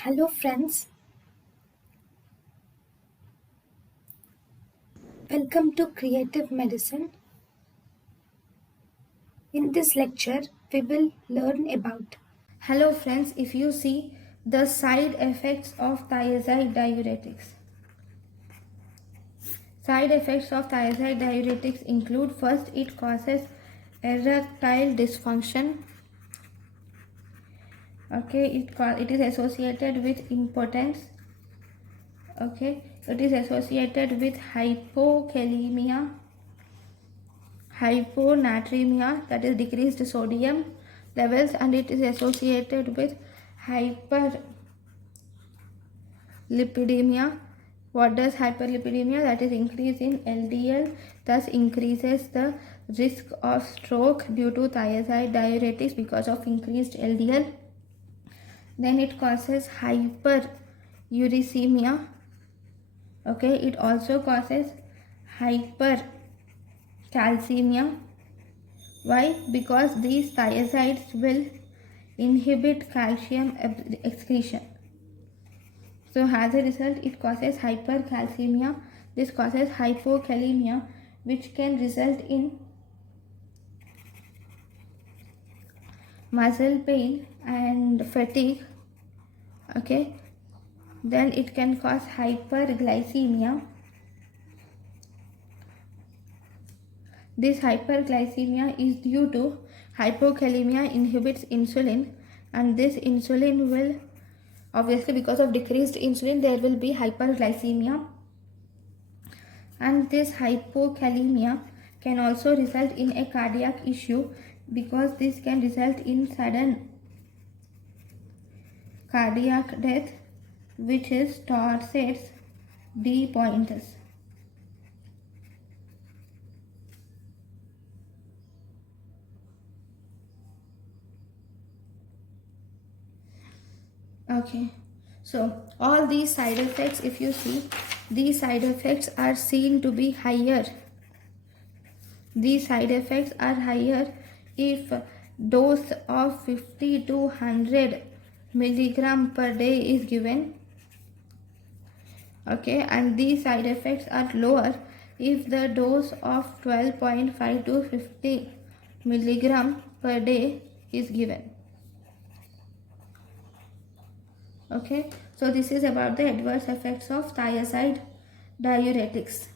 Hello friends, welcome to Creative Medicine. In this lecture, we will learn about. Hello friends, if you see the side effects of thiazide diuretics. Side effects of thiazide diuretics include: first, it causes erectile dysfunction. It is associated with impotence. It is associated with hypokalemia, hyponatremia, that is decreased sodium levels, and it is associated with hyperlipidemia. What does hyperlipidemia? That is increase in LDL, thus increases the risk of stroke due to thiazide diuretics because of increased LDL. Then it causes hyperuricemia. It also causes hypercalcemia. Why? Because these thiazides will inhibit calcium excretion. So as a result, it causes hypercalcemia. This causes hypokalemia, which can result in muscle pain and fatigue. Then it can cause hyperglycemia. This hyperglycemia is due to hypokalemia inhibits insulin, and this insulin will, obviously because of decreased insulin, there will be hyperglycemia. And this hypokalemia can also result in a cardiac issue, because this can result in sudden cardiac death, which is Torsades de Pointes. So all these side effects, if you see, these side effects are seen to be higher. These side effects are higher if dose of 50 to 100 milligram per day is given. And these side effects are lower if the dose of 12.5 to 50 milligram per day is given. So this is about the adverse effects of thiazide diuretics.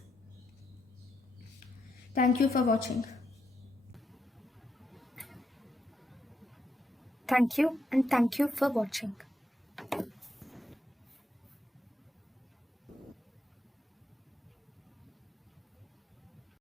Thank you for watching. Thank you, and thank you for watching.